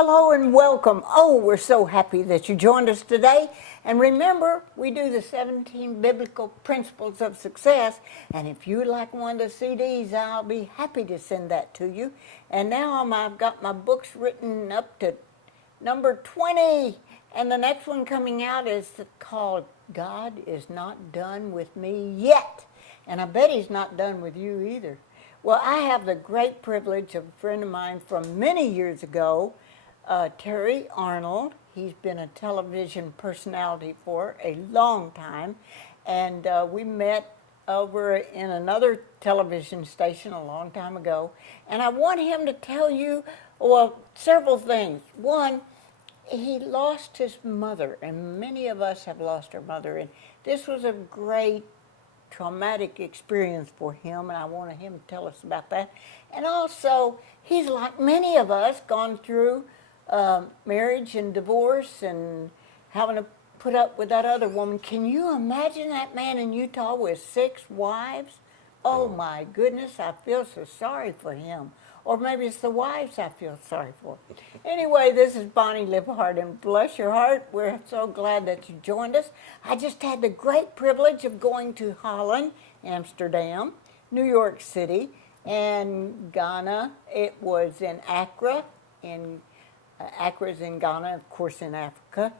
Hello and welcome. Oh, we're so happy that you joined us today. And remember, we do the 17 Biblical Principles of Success. And if you would like one of the CDs, I'll be happy to send that to you. And now I've got my books written up to number 20. And the next one coming out is called God Is Not Done With Me Yet. And I bet He's not done with you either. Well, I have the great privilege of a friend of mine from many years ago, Terry Arnold. He's been a television personality for a long time, and we met over in another television station a long time ago, and I want him to tell you, well, several things. One, he lost his mother, and many of us have lost our mother, and this was a great traumatic experience for him, and I wanted him to tell us about that. And also, he's like many of us gone through marriage and divorce and having to put up with that other woman. Can you imagine that man in Utah with 6 wives? Oh my goodness, I feel so sorry for him. Or maybe it's the wives I feel sorry for. Anyway, this is Bonnie Libhart, and bless your heart, we're so glad that you joined us. I just had the great privilege of going to Holland, Amsterdam, New York City, and Ghana. It was in Accra. Accra's in Ghana, of course, in Africa,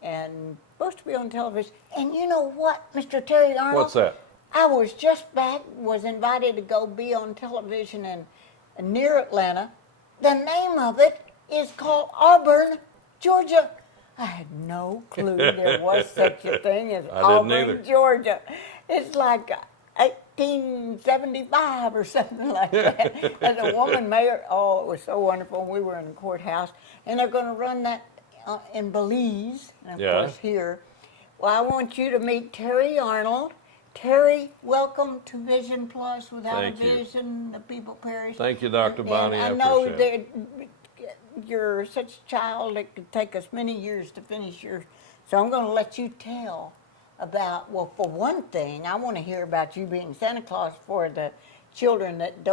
and supposed to be on television. And you know what, Mr. Terry Arnold? What's that? I was just back, was invited to go be on television in near Atlanta. The name of it is called Auburn, Georgia. I had no clue there was such a thing as Auburn, Georgia. It's like 1875 or something like that. And a woman mayor, oh, it was so wonderful. We were in the courthouse, and they're going to run that in Belize, and of course here. Well, I want you to meet Terry Arnold. Terry, welcome to Vision Plus. Without a vision, the people perish. Thank you, Dr. Bonnie. I know that you're such a child, it could take us many years to finish yours. So I'm going to let you tell about, well, for one thing, I want to hear about you being Santa Claus for the children that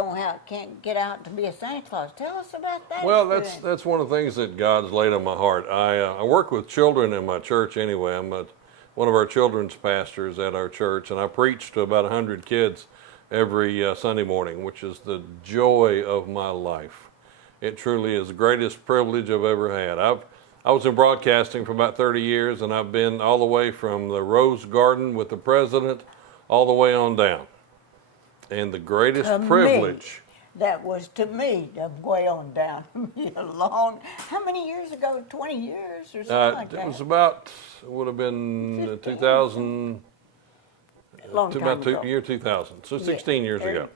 can't get out to be a Santa Claus. Tell us about that. Well, that's one of the things that God's laid on my heart. I work with children in my church anyway. I'm one of our children's pastors at our church, and I preach to about 100 kids every Sunday morning, which is the joy of my life. It truly is the greatest privilege I've ever had. I was in broadcasting for about 30 years, and I've been all the way from the Rose Garden with the president all the way on down. And the greatest privilege. That was to me, way on down. How many years ago? 20 years or something like that? It was about, would have been 2000, year 2000, so 16 years ago.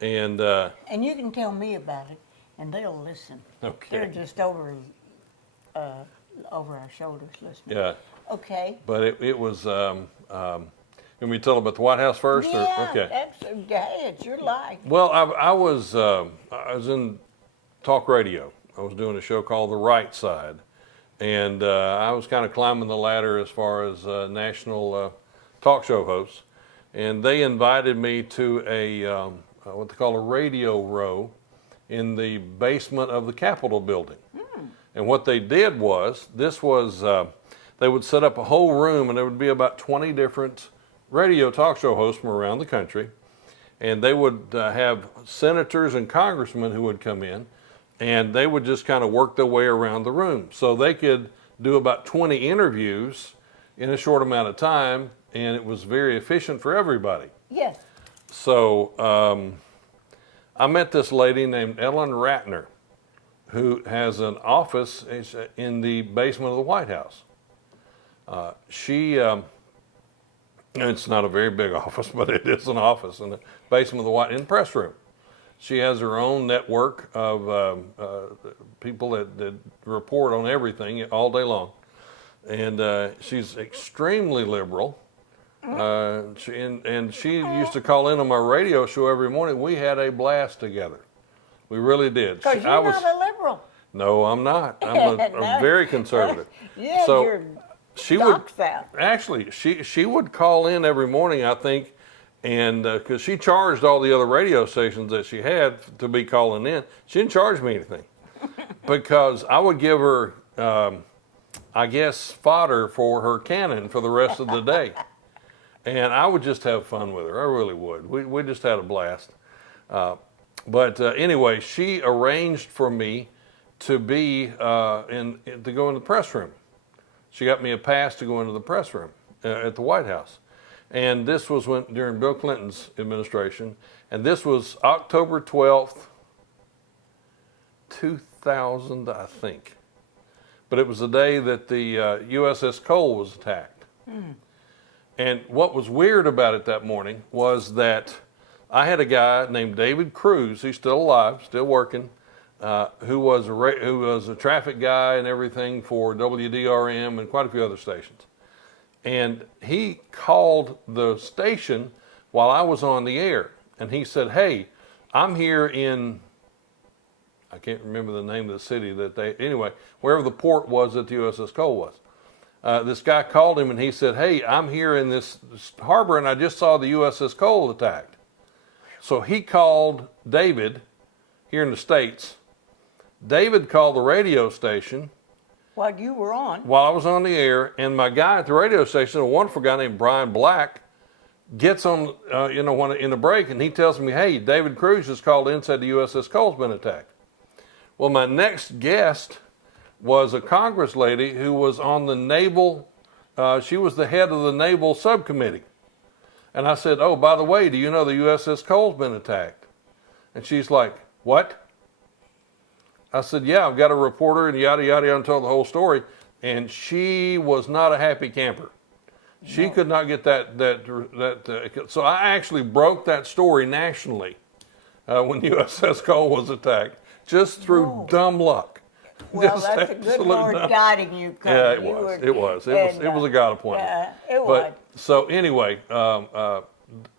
And you can tell me about it, and they'll listen. Okay. They're just over our shoulders listening. Yeah. Okay. But it was, can we tell about the White House first? Yeah, okay. It's your life. Well, I was in talk radio. I was doing a show called The Right Side, and I was kind of climbing the ladder as far as national talk show hosts, and they invited me to a what they call a radio row in the basement of the Capitol building. And what they did was, they would set up a whole room, and there would be about 20 different radio talk show hosts from around the country, and they would have senators and congressmen who would come in, and they would just kind of work their way around the room. So they could do about 20 interviews in a short amount of time, and it was very efficient for everybody. Yes. So I met this lady named Ellen Ratner, who has an office in the basement of the White House. It's not a very big office, but it is an office in the basement of the White, in the press room. She has her own network of people that report on everything all day long. And she's extremely liberal. She used to call in on my radio show every morning. We had a blast together. We really did. Because you're not a liberal. No, I'm not. I'm very conservative. Yeah, so you're she would call in every morning, I think, and because she charged all the other radio stations that she had to be calling in. She didn't charge me anything. because I would give her, I guess, fodder for her cannon for the rest of the day. And I would just have fun with her. I really would. We just had a blast. But anyway, she arranged for me to be to go in the press room. She got me a pass to go into the press room at the White House. And this was during Bill Clinton's administration. And this was October 12th, 2000, I think. But it was the day that the USS Cole was attacked. And what was weird about it that morning was that I had a guy named David Cruz, he's still alive, still working, who was a traffic guy and everything for WDRM and quite a few other stations. And he called the station while I was on the air. And he said, hey, I'm here in, I can't remember the name of the city anyway, wherever the port was that the USS Cole was. This guy called him and he said, hey, I'm here in this harbor and I just saw the USS Cole attacked. So he called David here in the States. David called the radio station. While you were on. While I was on the air, and my guy at the radio station, a wonderful guy named Brian Black, gets on, in the break, and he tells me, hey, David Cruz just called in and said the USS Cole's been attacked. Well, my next guest was a Congress lady who was on the naval, she was the head of the naval subcommittee. And I said, oh, by the way, do you know the USS Cole's been attacked? And she's like, what? I said, yeah, I've got a reporter and yada, yada, and told the whole story. And she was not a happy camper. She could not get that. So I actually broke that story nationally when USS Cole was attacked, just through dumb luck. Well, Just that's a good Lord guiding you. Yeah, it was. It was a God appointment. Yeah, it was. So anyway, I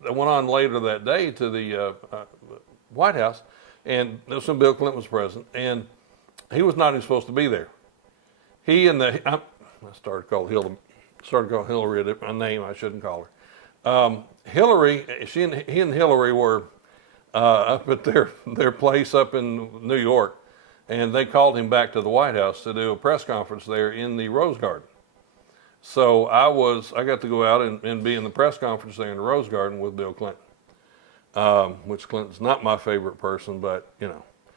went on later that day to the White House, and this was when Bill Clinton was president, and he was not even supposed to be there. He and I started calling Hillary a name I shouldn't call her. Hillary, he and Hillary were up at their place up in New York, and they called him back to the White House to do a press conference there in the Rose Garden. So I got to go out and be in the press conference there in the Rose Garden with Bill Clinton, which Clinton's not my favorite person, but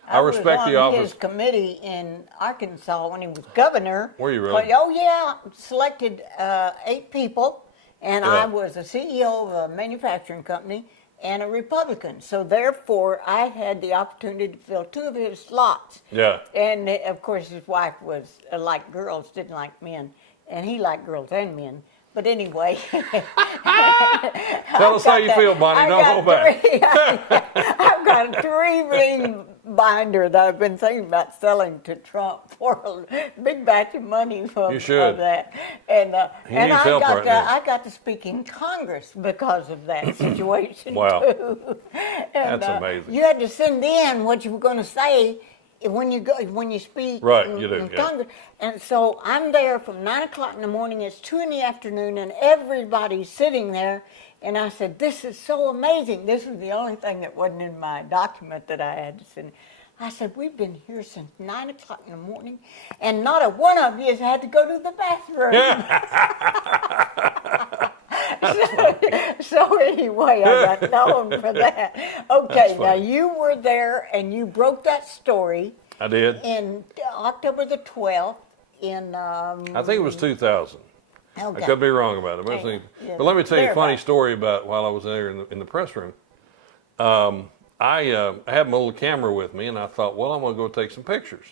I respect the office. I was on his committee in Arkansas when he was governor. Were you really? Oh yeah, selected 8 people, and I was the CEO of a manufacturing company and a Republican. So therefore, I had the opportunity to fill 2 of his slots. Yeah. And of course, his wife was like girls, didn't like men, and he liked girls and men. But anyway. Tell us how you feel, Bonnie. Don't hold back. I've got a 3-ring binder that I've been thinking about selling to Trump for a big batch of money from that. And I got to speak in Congress because of that situation too. And, that's amazing. You had to send in what you were going to say when you speak in Congress. And so I'm there from 9 o'clock in the morning, it's 2 in the afternoon, and everybody's sitting there. And I said, this is so amazing. This was the only thing that wasn't in my document that I had to send. I said, we've been here since 9 o'clock in the morning, and not a one of you has had to go to the bathroom. So anyway, I got known for that. Okay, now you were there and you broke that story. I did. In October the 12th in... I think it was 2000. Okay. I could be wrong about it. But let me tell you a funny story about while I was there in the press room. I had my little camera with me, and I thought, well, I'm going to go take some pictures.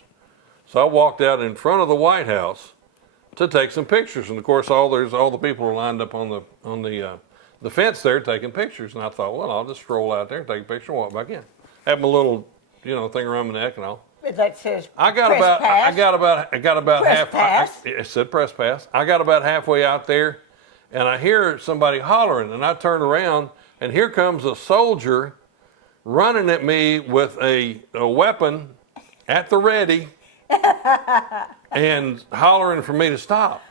So I walked out in front of the White House to take some pictures, and of course, all the people were lined up on the fence there taking pictures. And I thought, well, I'll just stroll out there and take a picture and walk back in. Have my little, thing around my neck and all. That says I got about press pass. It said press pass. I got about halfway out there, and I hear somebody hollering, and I turn around, and here comes a soldier running at me with a weapon at the ready and hollering for me to stop.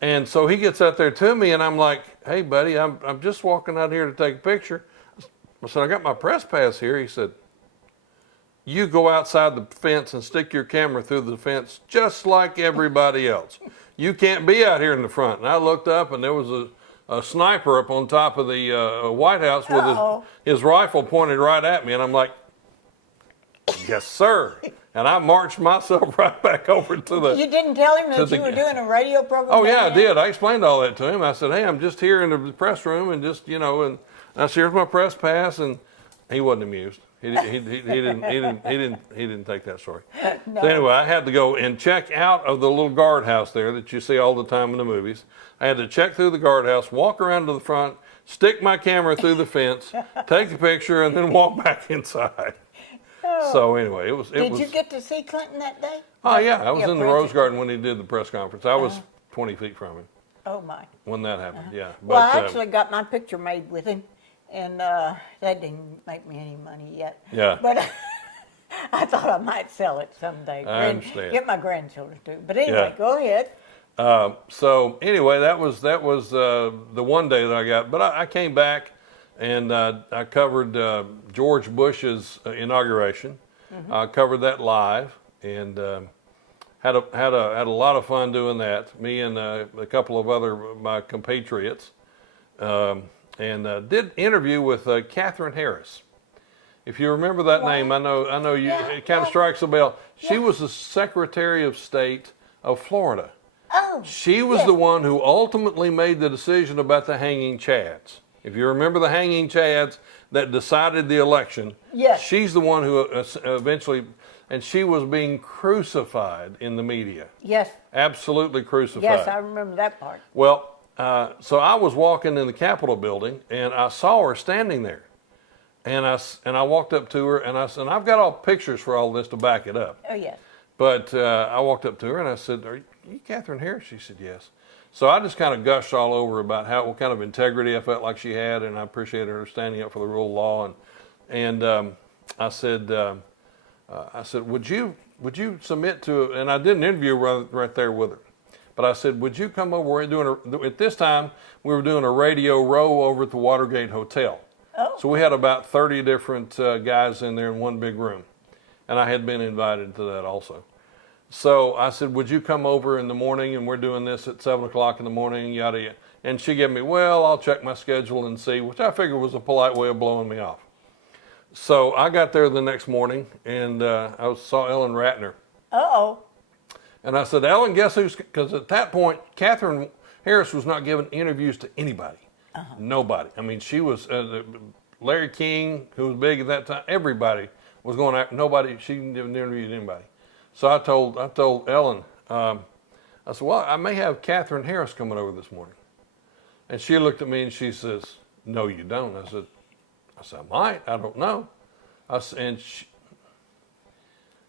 And so he gets out there to me, and I'm like, hey, buddy, I'm just walking out here to take a picture. I said, I got my press pass here. He said, you go outside the fence and stick your camera through the fence just like everybody else. You can't be out here in the front. And I looked up, and there was a sniper up on top of the White House with his rifle pointed right at me. And I'm like, yes, sir. And I marched myself right back over to the... You didn't tell him that you were doing a radio program? Oh, yeah, I did. I explained all that to him. I said, hey, I'm just here in the press room, and just, and I said, here's my press pass, and he wasn't amused. He didn't take that story. No. So anyway, I had to go and check out of the little guardhouse there that you see all the time in the movies. I had to check through the guardhouse, walk around to the front, stick my camera through the fence, take a picture, and then walk back inside. Oh. So anyway, it was. Did you get to see Clinton that day? Oh yeah, I was in the Rose Garden when he did the press conference. I was 20 feet from him. Oh my! When that happened, yeah. But, well, I actually got my picture made with him. And that didn't make me any money yet. Yeah. But I thought I might sell it someday. I understand. Get my grandchildren to. But anyway, go ahead. So anyway, that was the one day that I got. But I came back, and I covered George Bush's inauguration. Mm-hmm. I covered that live, and had a lot of fun doing that. Me and a couple of other my compatriots. And did interview with Catherine Harris. If you remember that name, I know you. Yeah, it kind of strikes a bell. She was the Secretary of State of Florida. Oh, she was the one who ultimately made the decision about the hanging chads. If you remember the hanging chads that decided the election, she's the one who eventually, and she was being crucified in the media. Yes. Absolutely crucified. Yes, I remember that part. Well. So I was walking in the Capitol building, and I saw her standing there, and I walked up to her, and I said, and I've got all pictures for all this to back it up. Oh yes. But I walked up to her and I said, "Are you Catherine Harris?" She said, "Yes." So I just kind of gushed all over about what kind of integrity I felt like she had, and I appreciated her standing up for the rule of law. And I said, would you submit to? And I did an interview right there with her. But I said, would you come over? At this time, we were doing a radio row over at the Watergate Hotel. Oh. So we had about 30 different guys in there in one big room. And I had been invited to that also. So I said, would you come over in the morning, and we're doing this at 7 o'clock in the morning, yada, yada. And she gave me, well, I'll check my schedule and see, which I figured was a polite way of blowing me off. So I got there the next morning, and I saw Ellen Ratner. Uh-oh. And I said, Ellen, guess who's, because at that point, Catherine Harris was not giving interviews to anybody. Uh-huh. Nobody. I mean, she was, Larry King, who was big at that time, everybody was going after, nobody, she didn't give an interview to anybody. So I told Ellen, I said, well, I may have Catherine Harris coming over this morning. And she looked at me and she says, no, you don't. I said, I might, I don't know. And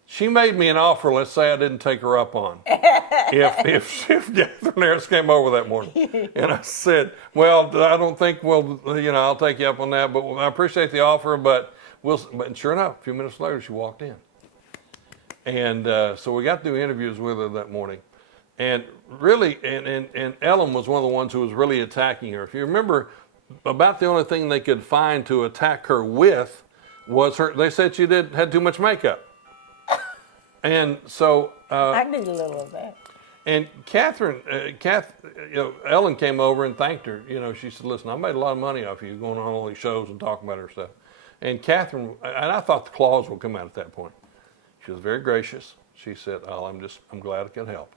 she made me an offer, let's say I didn't take her up on, if Catherine Harris came over that morning. And I said, well, I don't think, I'll take you up on that, but I appreciate the offer, but sure enough, a few minutes later, she walked in. And so we got to do interviews with her that morning. And really, and Ellen was one of the ones who was really attacking her. If you remember, about the only thing they could find to attack her with was they said she had too much makeup. And so I knew a little of that. And Ellen came over and thanked her. She said, "Listen, I made a lot of money off you going on all these shows and talking about her stuff." And Catherine, and I thought the claws would come out at that point. She was very gracious. She said, "Oh, I'm glad I could help."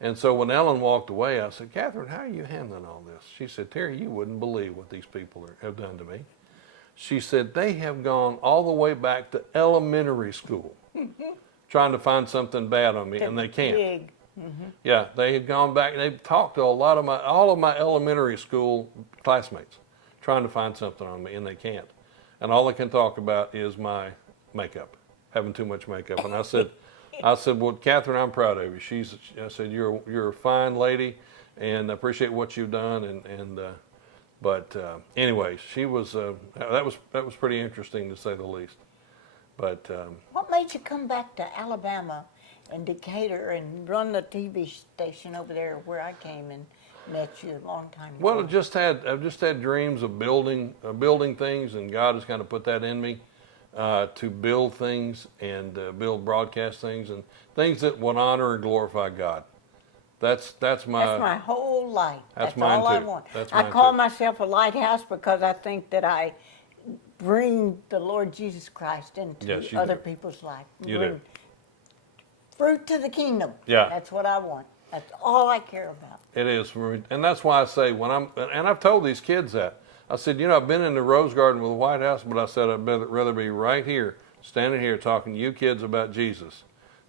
And so when Ellen walked away, I said, "Catherine, how are you handling all this?" She said, "Terry, you wouldn't believe what these people have done to me." She said, "They have gone all the way back to elementary school." Trying to find something bad on me, and they can't. Mm-hmm. Yeah, they had gone back. They've talked to all of my elementary school classmates, trying to find something on me, and they can't. And all they can talk about is my makeup, having too much makeup. And I said, well, Catherine, I'm proud of you. I said, you're a fine lady, and I appreciate what you've done. But anyway, she was that was pretty interesting to say the least. But what made you come back to Alabama and Decatur and run the TV station over there where I came and met you a long time ago? Well, I've just had dreams of building things, and God has kind of put that in me. to build things and build broadcast things and things that would honor and glorify God. That's my whole life. That's mine all I too. want. That's I mine call too. myself a lighthouse because I think that I bring the Lord Jesus Christ into Yes, you other do. people's life. You Bring do. fruit to the kingdom. Yeah. That's what I want. That's all I care about. It is for me, and that's why I say and I've told these kids that. I said, I've been in the Rose Garden with the White House, but I said I'd rather be right here, standing here talking to you kids about Jesus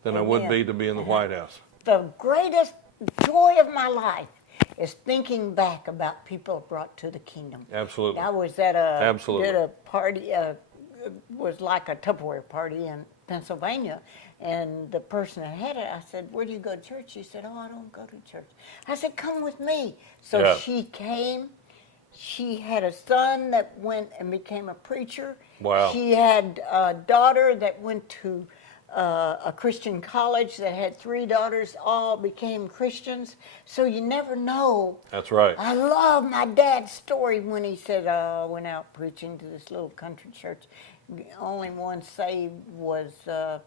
than I would Amen. be to be in the White House. The greatest joy of my life is thinking back about people brought to the kingdom. Absolutely. I was at Absolutely. did a party, was like a Tupperware party in Pennsylvania, and the person that had it, I said, "Where do you go to church?" She said, "Oh, I don't go to church." I said, "Come with me." So Yeah. she came. She had a son that went and became a preacher. Wow. She had a daughter that went to a Christian college that had 3 daughters, all became Christians. So you never know. That's right. I love my dad's story when he said, I went out preaching to this little country church. The only one saved was a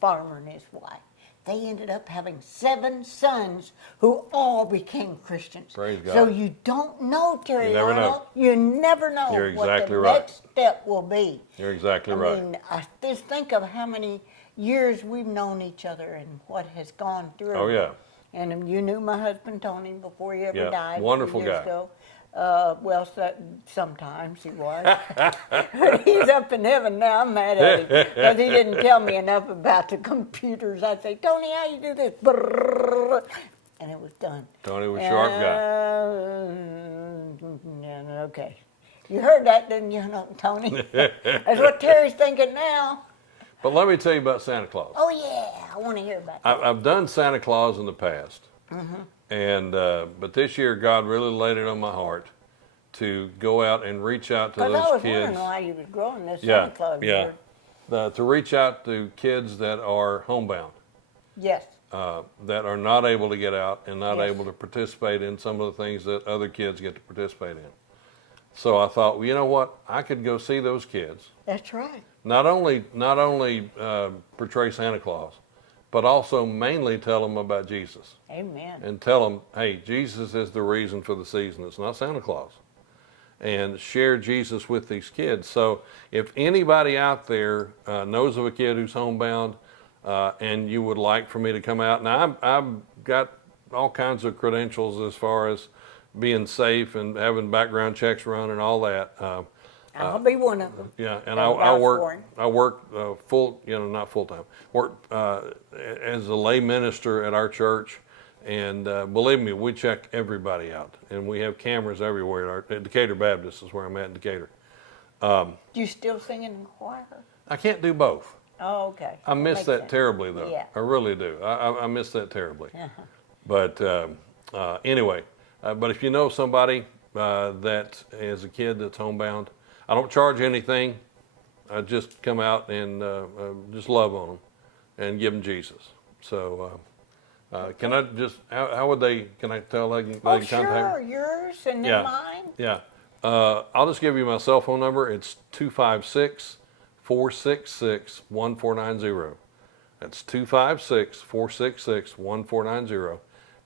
farmer and his wife. They ended up having 7 sons who all became Christians. Praise God. So you don't know, Terry You never know. Arnold. You never know You're what exactly the right. next step will be. You're exactly I right. mean, I just think of how many years we've known each other and what has gone through. Oh, yeah. And you knew my husband Tony before he ever Yeah, died. wonderful 2 years guy. ago. Well, sometimes he was. But he's up in heaven now. I'm mad at him because he didn't tell me enough about the computers. I'd say, "Tony, how you do this?" Brrrr, and it was done. Tony was a sharp guy. Yeah, okay. You heard that, didn't you, Tony? That's what Terry's thinking now. But let me tell you about Santa Claus. Oh, yeah, I want to hear about that. I've done Santa Claus in the past, and but this year God really laid it on my heart to go out and reach out to Because I those was kids. wondering why you was growing this Yeah, Santa Claus yeah. beard. To reach out to kids that are homebound, Yes. that are not able to get out and not Yes. able to participate in some of the things that other kids get to participate in. So I thought, well, you know what? I could go see those kids. That's right. Not only portray Santa Claus, but also mainly tell them about Jesus Amen. and tell them, hey, Jesus is the reason for the season. It's not Santa Claus. And share Jesus with these kids. So if anybody out there knows of a kid who's homebound and you would like for me to come out, now I've got all kinds of credentials as far as being safe and having background checks run and all that. I'll be one of them. Yeah, and I'll I vouch for work. him. I work full, not full time. Work as a lay minister at our church, and believe me, we check everybody out, and we have cameras everywhere. At Decatur Baptist is where I'm at in Decatur. Do you still sing in the choir? I can't do both. Oh, okay. I miss makes that sense. terribly, though. Yeah. I really do. I miss that terribly. Uh-huh. But anyway, but if you know somebody that is a kid that's homebound, I don't charge anything. I just come out and just love on them and give them Jesus. So can I just, how would they, can I tell they can Oh, contact sure. me? Yours and then Yeah. mine. Yeah. I'll just give you my cell phone number. It's 256-466-1490. That's 256-466-1490.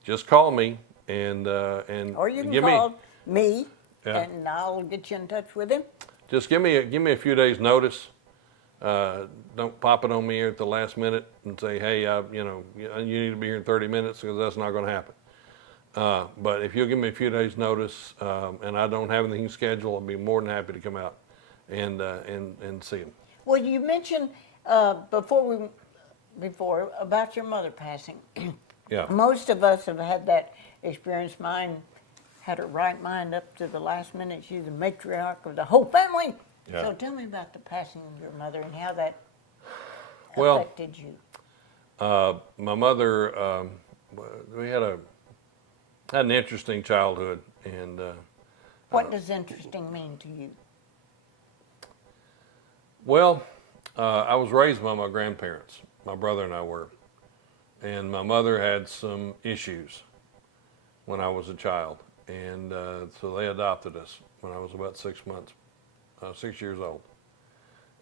Just call me and Or you can give call me, Yeah. and I'll get you in touch with him. Just give me a few days notice. Don't pop it on me at the last minute and say, hey, you need to be here in 30 minutes, because that's not going to happen. But if you'll give me a few days notice and I don't have anything scheduled, I'll be more than happy to come out and see him. Well, you mentioned before about your mother passing. Yeah. Most of us have had that experience. Mine had her right mind up to the last minute. She's the matriarch of the whole family. Yeah. So tell me about the passing of your mother and how that Well, affected you. my mother, we had an interesting childhood, and What does interesting mean to you? well, I was raised by my grandparents. My brother and I were, and my mother had some issues when I was a child, and so they adopted us when I was about 6 years old,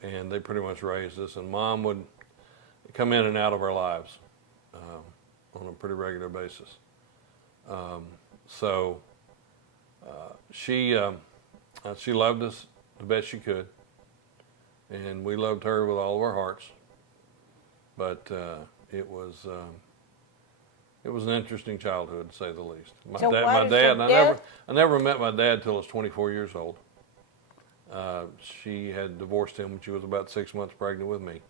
and they pretty much raised us. And Mom would come in and out of our lives on a pretty regular basis. So she loved us the best she could, and we loved her with all of our hearts. But it was an interesting childhood, to say the least. My dad, I never met my dad till I was 24 years old. She had divorced him when she was about 6 months pregnant with me.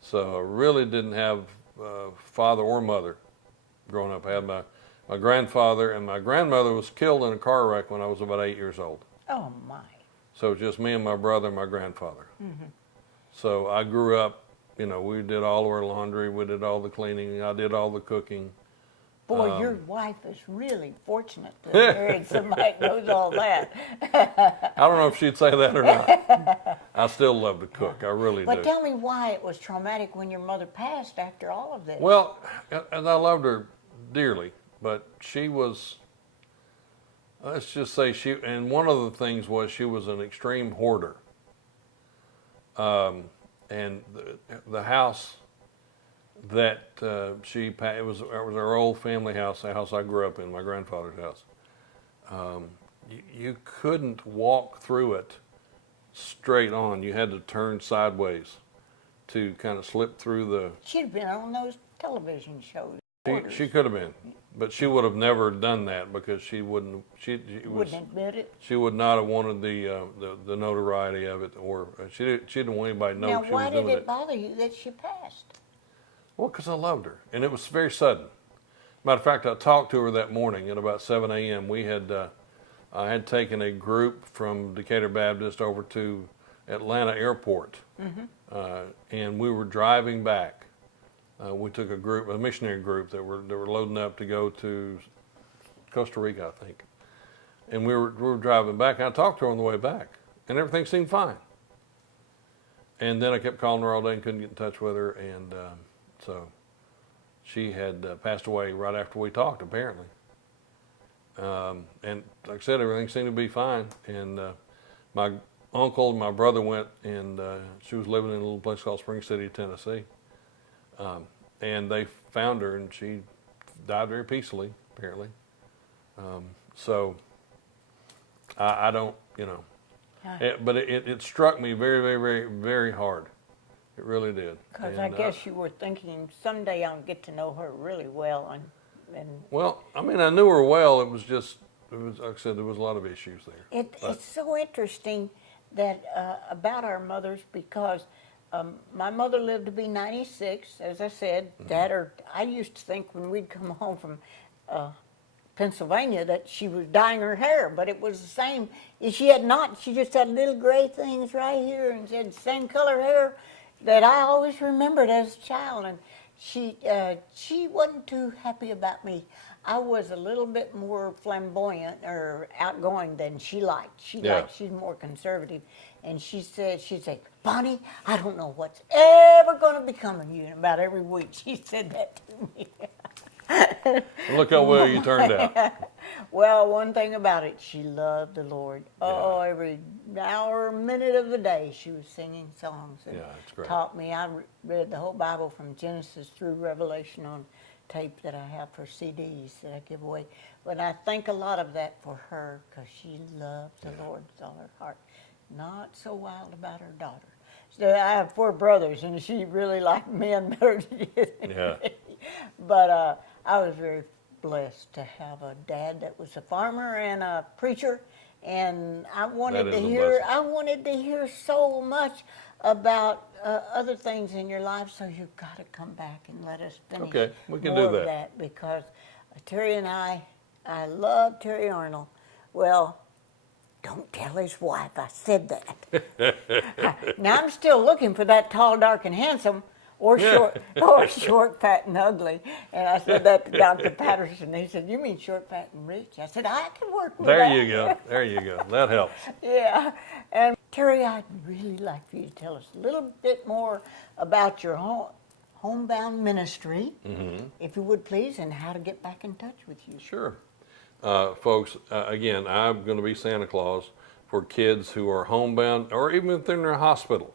So I really didn't have father or mother growing up. I had my grandfather, and my grandmother was killed in a car wreck when I was about 8 years old. Oh, my. So just me and my brother and my grandfather. Mm-hmm. So I grew up, we did all of our laundry, we did all the cleaning, I did all the cooking. Boy, your wife is really fortunate to have married somebody who knows all that. I don't know if she'd say that or not. I still love to cook. I really do. But tell me why it was traumatic when your mother passed after all of this. Well, and I loved her dearly, but she was, let's just say and one of the things was she was an extreme hoarder. And the house that it was our old family house, the house I grew up in, my grandfather's house. You couldn't walk through it straight on. You had to turn sideways to kind of slip through the... She'd have been on those television shows. She could have been, but she would have never done that because she wouldn't... Wouldn't admit it? She would not have wanted the notoriety of it, or she didn't want anybody to know she was doing it. Now, why did it bother you that she passed? Well, because I loved her, and it was very sudden. Matter of fact, I talked to her that morning at about 7 a.m. I had taken a group from Decatur Baptist over to Atlanta Airport, and we were driving back. We took a missionary group that were loading up to go to Costa Rica, I think, and we were driving back. And I talked to her on the way back, and everything seemed fine. And then I kept calling her all day and couldn't get in touch with her, and so she had passed away right after we talked, apparently. And like I said, everything seemed to be fine. And my uncle and my brother went, and she was living in a little place called Spring City, Tennessee. And they found her, and she died very peacefully, apparently. So I don't, but it struck me very, very, very, very hard. It really did. Because I guess you were thinking someday I'll get to know her really well, and well, I mean, I knew her well. It was like I said, there was a lot of issues there. It's so interesting that about our mothers, because my mother lived to be 96, as I said. I used to think when we'd come home from Pennsylvania that she was dyeing her hair, but it was the same. She had not. She just had little gray things right here, and she had the same color hair that I always remembered as a child. And she wasn't too happy about me. I was a little bit more flamboyant or outgoing than she liked. She's more conservative. And she'd say, Bonnie, I don't know what's ever going to become of you. And about every week she said that to me. Look how well you turned out. Well, one thing about it, she loved the Lord. Oh, every hour, minute of the day, she was singing songs and it's great. taught me. I read the whole Bible from Genesis through Revelation on tape that I have for CDs that I give away. But I think a lot of that for her because she loved the Lord with all her heart. Not so wild about her daughter. So I have 4 brothers, and she really liked men better than she did. Yeah. But I was very blessed to have a dad that was a farmer and a preacher, and I wanted to hear so much about other things in your life. So you've got to come back and let us finish. Okay, we can more do of that because Terry and I love Terry Arnold. Well, don't tell his wife I said that. Now I'm still looking for that tall, dark, and handsome. Or short, fat, and ugly. And I said that to Dr. Patterson. He said, you mean short, fat, and rich? I said, I can work with that. There you go. There you go. That helps. Yeah. And Terry, I'd really like for you to tell us a little bit more about your homebound ministry, if you would please, and how to get back in touch with you. Sure. Folks, again, I'm going to be Santa Claus for kids who are homebound, or even if they're in a hospital.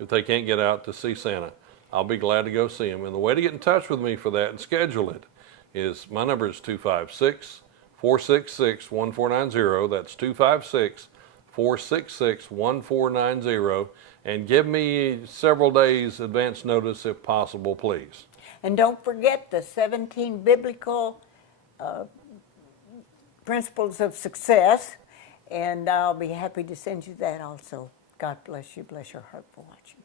if they can't get out to see Santa. I'll be glad to go see him. And the way to get in touch with me for that and schedule it is, my number is 256-466-1490. That's 256-466-1490. And give me several days advance notice if possible, please. And don't forget the 17 biblical principles of success. And I'll be happy to send you that also. God bless you. Bless your heart for watching.